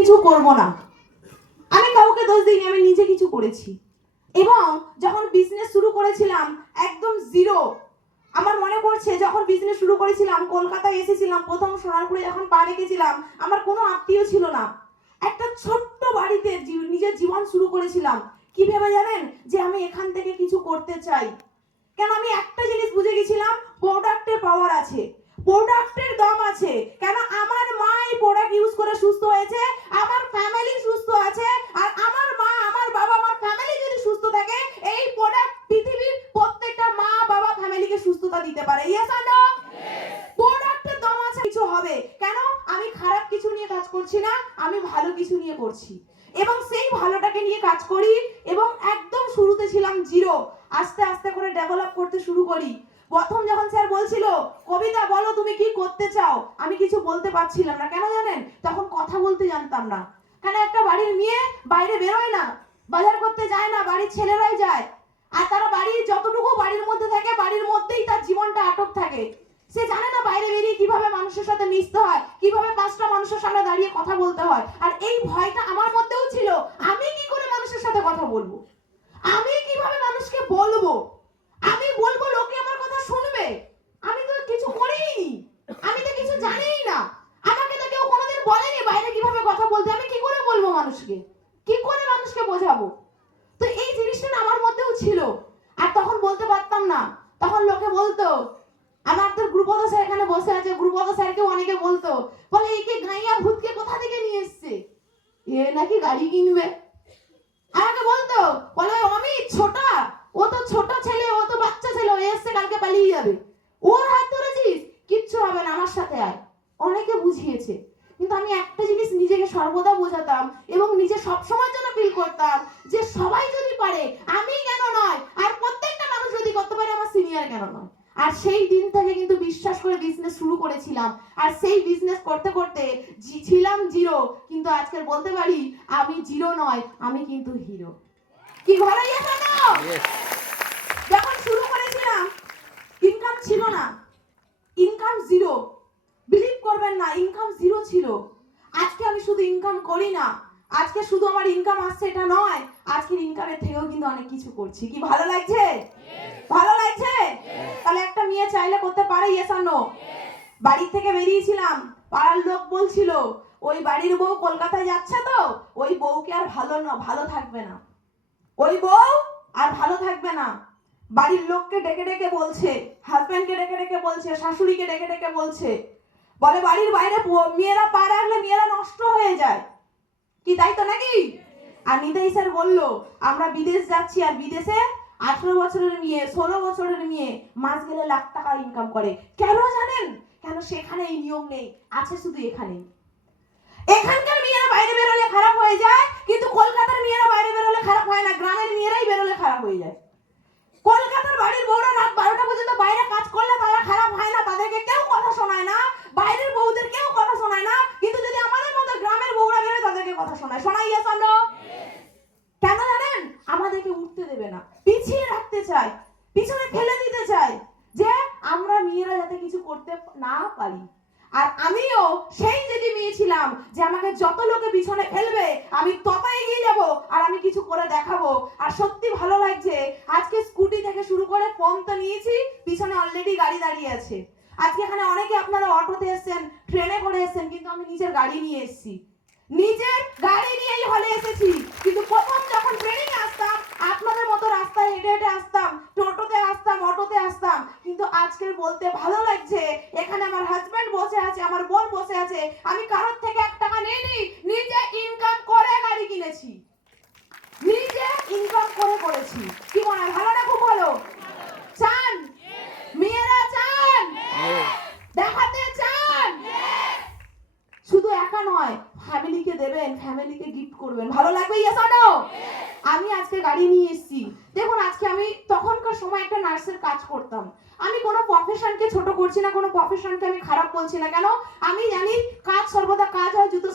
কিছু করব না। আমি কাউকে দোষ দিইনি, আমি নিজে কিছু করেছি। এবং যখন বিজনেস শুরু করেছিলাম একদম জিরো, আমার মনে পড়ছে যখন বিজনেস শুরু করেছিলাম কলকাতায় এসেছিলাম, প্রথম সোনারপুরে যখন পা রেখেছিলাম, আমার কোনো আত্মীয় ছিল না। একটা ছোট্ট বাড়িতে নিজের জীবন শুরু করেছিলাম। কি ভেবে জানেন? যে আমি এখান থেকে কিছু করতে চাই। কেন? আমি একটা জিনিস বুঝে গেছিলাম, প্রোডাক্টের পাওয়ার আছে, প্রোডাক্টের দাম আছে। কেন? আমার মা এই প্রোডাক্ট ইউজ করে সুস্থ হয়েছে, আমার ফ্যামিলি সুস্থ আছে, আর আমার মা, আমার বাবা, আমার ফ্যামিলি যদি সুস্থ থাকে, এই প্রোডাক্ট পৃথিবীর প্রত্যেকটা মা বাবা ফ্যামিলিকে সুস্থতা দিতে পারে। Yes or no? প্রোডাক্টের দাম আছে, কিছু হবে। কেন? আমি খারাপ কিছু নিয়ে কাজ করছি না, আমি ভালো কিছু নিয়ে করছি, এবং সেই ভালোটাকে নিয়ে কাজ করি। এবং একদম শুরুতে ছিলাম জিরো, আস্তে আস্তে করে ডেভেলপ করতে শুরু করি। প্রথম যখন স্যার বলছিল কবিতা বলো তুমি কি করতে চাও, আমি কিছু বলতে পারছিলাম না। কেন জানেন? তখন কথা বলতে জানতাম না। কেন? একটা বাড়ির মেয়ে বাইরে বেরোয় না, বাজার করতে যায় না, বাড়ির ছেলেরাই যায়। আর তারা বাড়ির যতটুকু বাড়ির মধ্যে থাকে, বাড়ির মধ্যেই তার জীবনটা আটক থাকে। সে জানে না বাইরে বেরিয়ে কিভাবে মানুষের সাথে মিশতে হয়, কিভাবে পাঁচটা মানুষের সামনে দাঁড়িয়ে কথা বলতে হয়। আর এই ভয়টা আমার মধ্যেও ছিল, আমি কি করে মানুষের সাথে কথা বলবো, আমি কিভাবে মানুষকে বলবো, আমি বলবো লোকে আমার কথা শুনবে, আমি তো কিছু করিনি, আমি তো কিছু জানিই না, আমাকে তো কেউ কোনোদিন বলেনি বাইরে কিভাবে কথা বলতে, আমি কি করে বলবো মানুষকে, কি করে মানুষকে বোঝাবো? তো এই জিনিসটা না আমার মধ্যেও ছিল। আর তখন বলতে পারতাম না। তখন লোকে বলতো, আমাদের গ্রুপদ স্যার এখানে বসে আছে, গ্রুপদ স্যারকে অনেকে বলতো, বলে একে গাইয়া ভূতকে কোথা থেকে নিয়ে এসছে, এ নাকি গাড়ি কিনবে। আমাকে বলতো, বলে অমিত ছোটা, ও তো ছোট ছেলে, ও তো বাচ্চা ছেলে, ও এসছে কালকে পালিয়ে যাবে, ওর হাত ধরেছিস, কিচ্ছু হবে না, আমার সাথে আয়। অনেকে বুঝিয়েছে, কিন্তু আমি একটা জিনিস নিজেকে সর্বদা বোঝাতাম এবং নিজে সবসময় জন্য ফিল করতাম যে সবাই যদি পারে আমি কেন নয়, আর প্রত্যেকটা মানুষ যদি করতে পারে আমার সিনিয়র কেন নয়। আর সেই দিন থেকে কিন্তু বিশ্বাস করে বিজনেস শুরু করেছিলাম। আর সেই বিজনেস করতে করতে ছিলাম জিরো, কিন্তু আজকে বলতে পারি আমি জিরো নয়, আমি কিন্তু হিরো। কি ভালো ইয়েস না? যখন শুরু করেছিলাম ইনকাম ছিল না, ইনকাম জিরো। বিলিভ করবেন না, ইনকাম জিরো ছিল। আজকে আমি শুধু ইনকাম করি না, আজকে শুধু আমার ইনকাম আসছে এটা নয়, আজকের ইনকামের থেকেও কিন্তু অনেক কিছু করছি। কি ভালো লাগছে? ভালো লাগছে? তাহলে একটা মেয়ে চাইলে করতে পারে, ইয়েস আর নো? বাড়ি থেকে বেরিয়েছিলাম, পাড়ার লোক বলছিল ওই বাড়ির বউ কলকাতায় যাচ্ছে, তো ওই বউকে আর ভালো থাকবে না, ওই বউ আর ভালো থাকবে না। বাড়ির লোককে ডেকে ডেকে বলছে, হাজবেন্ডকে ডেকে ডেকে বলছে, শাশুড়িকে ডেকে ডেকে বলছে, বলে বাড়ির বাইরে মেয়েরা পা রাখলে মেয়েরা নষ্ট হয়ে যায়। কি তাই তো নাকি? আর নিতাই স্যার বললো আমরা বিদেশ যাচ্ছি, আর বিদেশে 18 বছরের মেয়ে, 16 বছরের মেয়ে মাস গেলে লাখ টাকা ইনকাম করে। কেন জানেন? কেন? সেখানে এই নিয়ম নেই, আছে শুধু এখানে। এখানকার মেয়েরা বাইরে বেরোলে খারাপ হয়ে যায়, কিন্তু কলকাতার মেয়েরা বাইরে বেরোলে খারাপ হয় না, গ্রামের মেয়েরাই বেরোলে খারাপ হয়ে যায়। কলকাতার বাড়ির বউরা রাত 12টা পর্যন্ত বাইরে কাজ করলে তারা খারাপ হয় না, তাদেরকে কেউ কথা শোনায় না, বাইরের বউদের কেউ কথা শোনায় না। কিন্তু যদি আমাদের মতো গ্রামের বউরা বেরোয় তাদেরকে কথা শোনায়। শোনাই ইয়েস অর নো? কেন জানেন? আমাদেরকে উঠতে দেবে না, পিছিয়ে রাখতে চায়, পিছনে ফেলে দিতে চায়, যে আমরা মেয়েরা যাতে কিছু করতে না পারি। আর আমিও সেই যদি মেয়ে ছিলাম যে আমাকে যত লোকে পিছনে ফেলবে আমি তত এগিয়ে যাব, আর আমি কিছু করে দেখাবো। আর সত্যি ভালো লাগছে, আজকে স্কুটি থেকে শুরু করে ফোন তো নিয়েছি, পিছনে অলরেডি গাড়ি দাঁড়িয়ে আছে। আজকে এখানে অনেকে আপনারা অটোতে এসেছেন, ট্রেনে করে এসেছেন, কিন্তু আমি নিজের গাড়ি নিয়ে এসেছি, নিজের গাড়ি নিয়েই হলে এসেছি। কিন্তু প্রথম যখন ট্রেনিং আসতাম আপনাদের মতো রাস্তায় হেঁটে হেঁটে আসতাম, টোটোতে আসতাম, অটোতে আসতাম। কিন্তু আজকে বলতে ভালো লাগছে, এখানে আমার হাজবেন্ড বসে আছে, আমার বোন বসে আছে, আমি কারোর থেকে 1 টাকা নিইনি, নিজে ইনকাম করে গাড়ি কিনেছি, নিজে ইনকাম করে করেছি। কি মনে হয়? ভালো না? খুব ভালো? চান? মেয়েরা চান? দেখাতে চান? শুধু একা নয়, ফ্যামিলিকে দেবেন, ফ্যামিলিকে গিফট করবেন, ভালো লাগবে, ইয়েস অর নো? আমি আজকে গাড়ি নিয়ে এসেছি। দেখুন আজকে আমি তখনকার সময় একটা নার্সের কাজ করতাম, আমি কোনো প্রফেশনকে ছোট করছি না, কোনো প্রফেশনকে আমি খারাপ বলছি না। কেন? আমি জানি কাজ সর্বদা কাজ হয়, জুতো